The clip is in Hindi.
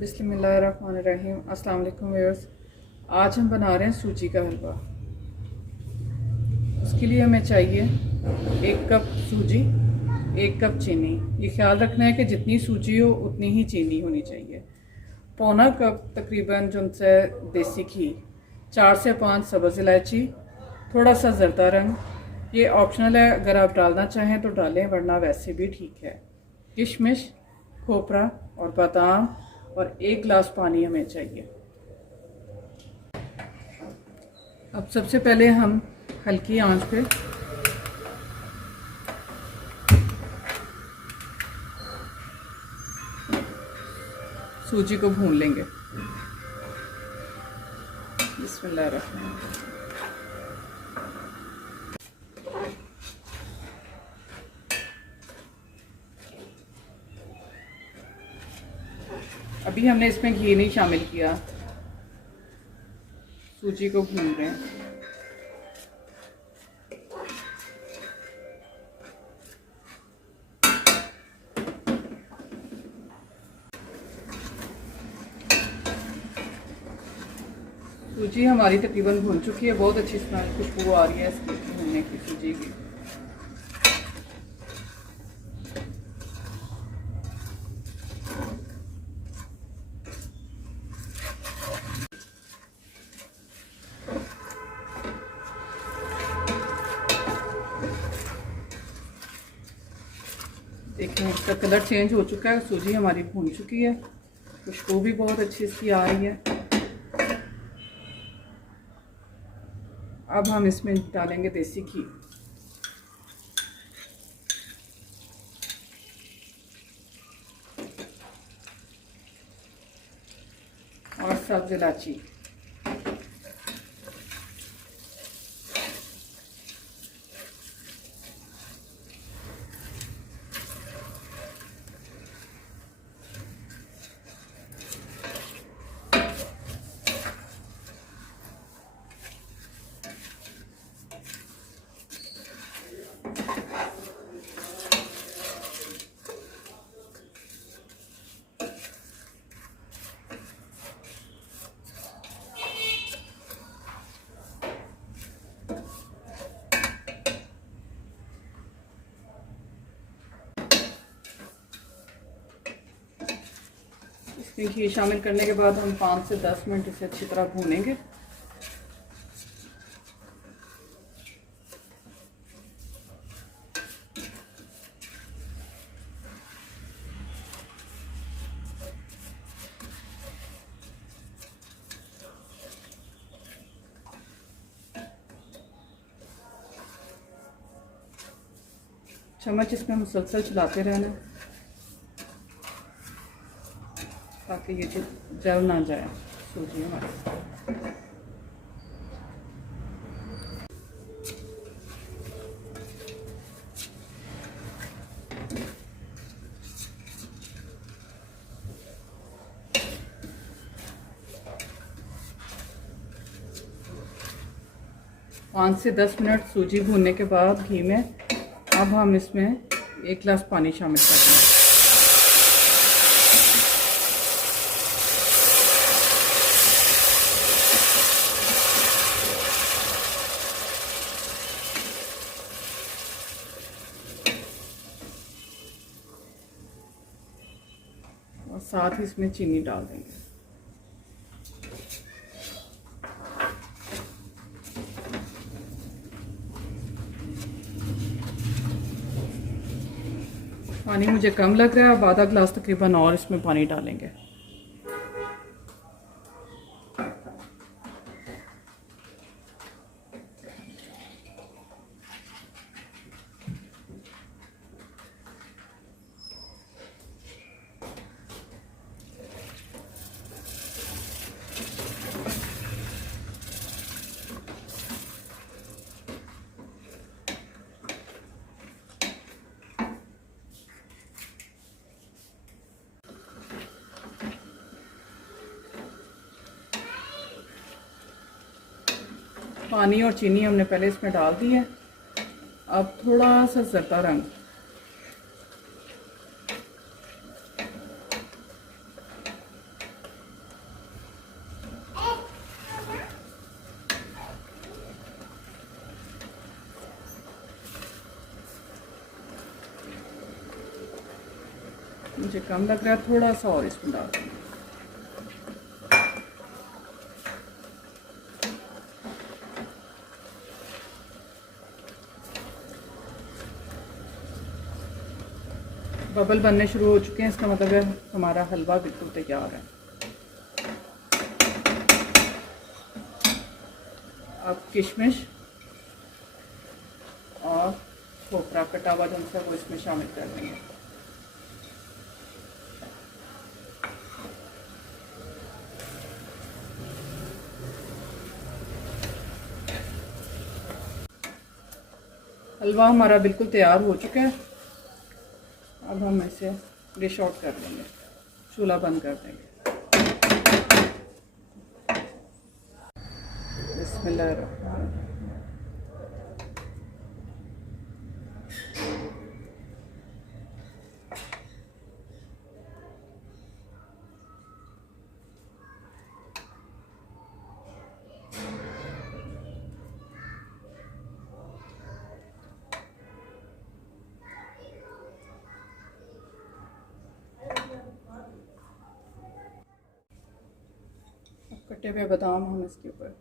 बिस्मिल्लाहिर्रहमानिर्रहीम। अस्सलाम वालेकुम व्यूअर्स। आज हम बना रहे हैं सूजी का हलवा। उसके लिए हमें चाहिए 1 कप सूजी, 1 कप चीनी। ये ख्याल रखना है कि जितनी सूजी हो उतनी ही चीनी होनी चाहिए। पौना कप तकरीबन जो से देसी घी, 4 से 5 सब्ज़ इलायची, थोड़ा सा जरदा रंग। ये ऑप्शनल है, अगर आप डालना चाहें तो डालें, वरना वैसे भी ठीक है। किशमिश, खोपरा और बादाम और 1 गिलास पानी हमें चाहिए। अब सबसे पहले हम हल्की आंच पे सूजी को भून लेंगे। बिस्मिल्लाहिर्रहमानिर्रहीम। अभी हमने इसमें घी नहीं शामिल किया, सूजी को भून रहे हैं। सूजी हमारी तकरीबन भून चुकी है, बहुत अच्छी स्मेल खुशबू आ रही है इसकी भूनने की, सूजी की। देखें इसका कलर चेंज हो चुका है, सूजी हमारी भून चुकी है, खुशबू भी बहुत अच्छी इसकी आ रही है। अब हम इसमें डालेंगे देसी घी और सब्ज़ इलायची। इसमें घी शामिल करने के बाद हम 5 से 10 मिनट इसे अच्छी तरह भूनेंगे। चम्मच इसमें मुसलसल चलाते रहना ताकि ये जल ना जाए सूजी हमारी। पाँच से 10 मिनट सूजी भूनने के बाद घी में अब हम इसमें 1 गिलास पानी शामिल करते हैं। और साथ ही इसमें चीनी डाल देंगे। पानी मुझे कम लग रहा है, अब आधा गिलास तकरीबन और इसमें पानी डालेंगे। पानी और चीनी हमने पहले इसमें डाल दी है। अब थोड़ा सा जरदा रंग, मुझे कम लग रहा है, थोड़ा सा और इसमें डाल दूँगी। बबल बनने शुरू हो चुके हैं, इसका मतलब है हमारा हलवा बिल्कुल तैयार है। अब किशमिश और खोपरा कटा हुआ जो है वो इसमें शामिल कर देंगे। हलवा हमारा बिल्कुल तैयार हो चुका है। अब हम इसे डिश आउट कर देंगे, चूल्हा बंद कर देंगे। बिस्मिल्लाह। कटे हुए बादाम हम इसके ऊपर